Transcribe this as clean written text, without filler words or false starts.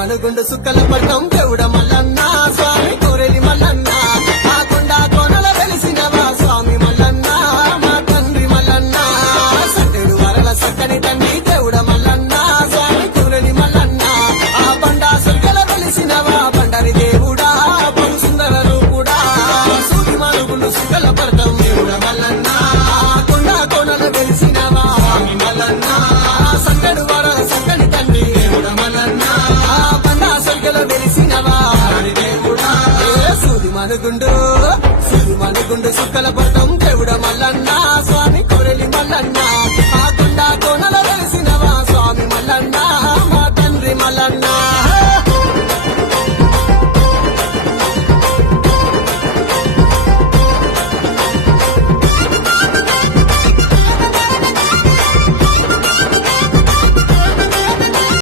మనుగుండు సుక్కల పట్టం దేవుడ మల్లన్న స్వామి కోరెలి మల్లన్న ఆ కొండ కోనల వెలిసినవా స్వామి మల్లన్న మా తండ్రి మల్లన్న సట్టెడు వరల సక్కని తండ్రి దేవుడ మల్లన్న స్వామి కోరెలి మల్లన్న ఆ బండ సుక్కల వెలిసినవా బండరి దేవుడా బహు సుందర రూపుడా సూటి మనుగుండు సుక్కల పట్టం దేవుడ మల్లన్న ఆ కొండ కోనల వెలిసినవా స్వామి మల్లన్న సట్టెడు వరల సక్కని తండ్రి దేవుడ మల్లన్న వెలిసినవా దేవుడా సూది మనుగుండు సుక్కల పట్టం